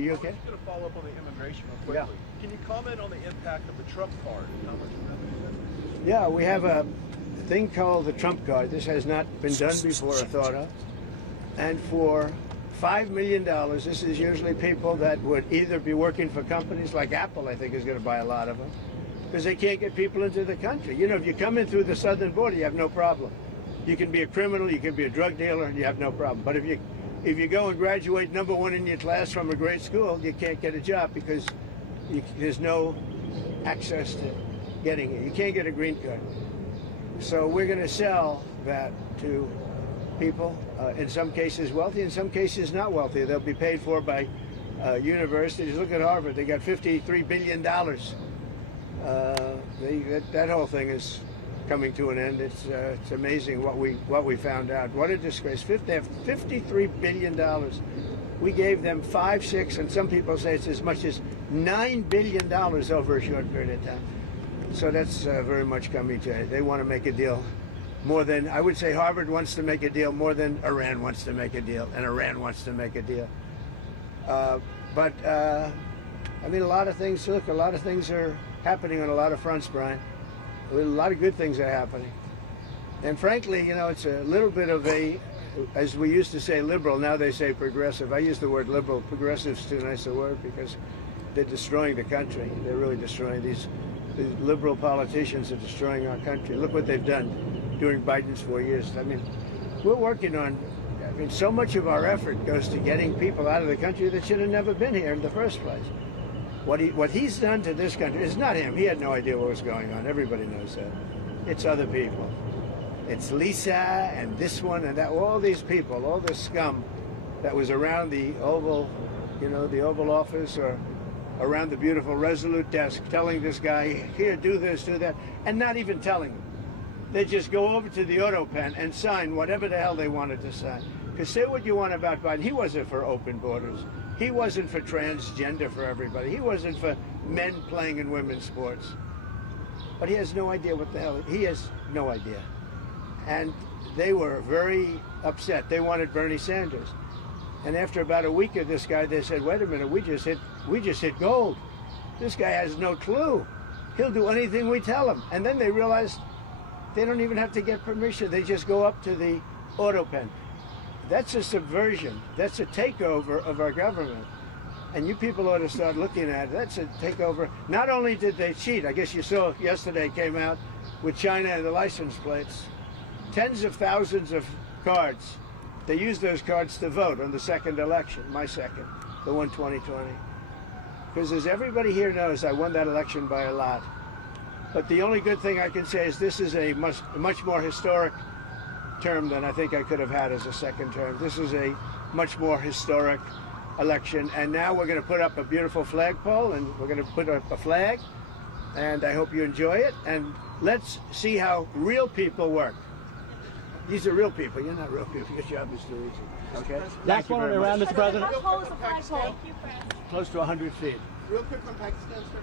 You okay? I'm just going to follow up on the immigration real quickly. Yeah. Can you comment on the impact of the Trump card and how much of that? Yeah, we have a thing called the Trump card. This has not been done before or thought of. And for $5 million, this is usually people that would either be working for companies like Apple, I think is going to buy a lot of them, because they can't get people into the country. You know, if you come in through the southern border, you have no problem. You can be a criminal, you can be a drug dealer, and you have no problem. But if you go and graduate #1 in your class from a great school, you can't get a job because there's no access to getting it. You can't get a green card. So we're going to sell that to people, in some cases wealthy, in some cases not wealthy. They'll be paid for by universities. Look at Harvard. They got $53 billion. That whole thing is coming to an end. It's amazing what we found out. What a disgrace. They have $53 billion. We gave them 5, 6, and some people say it's as much as $9 billion over a short period of time. So that's very much coming to it. They want to make a deal more than, I would say Harvard wants to make a deal more than Iran wants to make a deal, and Iran wants to make a deal. I mean, a lot of things, look, a lot of things are happening on a lot of fronts, Brian. A lot of good things are happening. And frankly, you know, it's a little bit of a, as we used to say liberal, now they say progressive. I use the word liberal. Progressive's too nice a word because they're destroying the country. They're really destroying these liberal politicians are destroying our country. Look what they've done during Biden's 4 years. I mean, we're working on, I mean, so much of our effort goes to getting people out of the country that should have never been here in the first place. What he's done to this country, it's not him. He had no idea what was going on. Everybody knows that. It's other people. It's Lisa and this one and that, all these people, all this scum that was around the Oval, you know, the Oval Office or around the beautiful Resolute desk telling this guy, here, do this, do that, and not even telling him. They just go over to the Autopen and sign whatever the hell they wanted to sign. Because say what you want about Biden, he wasn't for open borders. He wasn't for transgender for everybody. He wasn't for men playing in women's sports. But he has no idea what the hell, he has no idea. And they were very upset. They wanted Bernie Sanders. And after about a week of this guy, they said, wait a minute, we just hit gold. This guy has no clue. He'll do anything we tell him. And then they realized they don't even have to get permission. They just go up to the Autopen. That's a subversion. That's a takeover of our government. And you people ought to start looking at it. That's a takeover. Not only did they cheat, I guess you saw yesterday came out with China and the license plates. Tens of thousands of cards. They used those cards to vote on the second election, my second, the one 2020. Because as everybody here knows, I won that election by a lot. But the only good thing I can say is this is a much more historic term than I think I could have had as a second term. This is a much more historic election. And now we're going to put up a beautiful flagpole, and we're going to put up a flag. And I hope you enjoy it. And let's see how real people work. These are real people. You're not real people. Your job is too easy. Okay? Last one around, Mr. President. How tall is the flagpole? Close to 100 feet. Real quick on Pakistan, sir.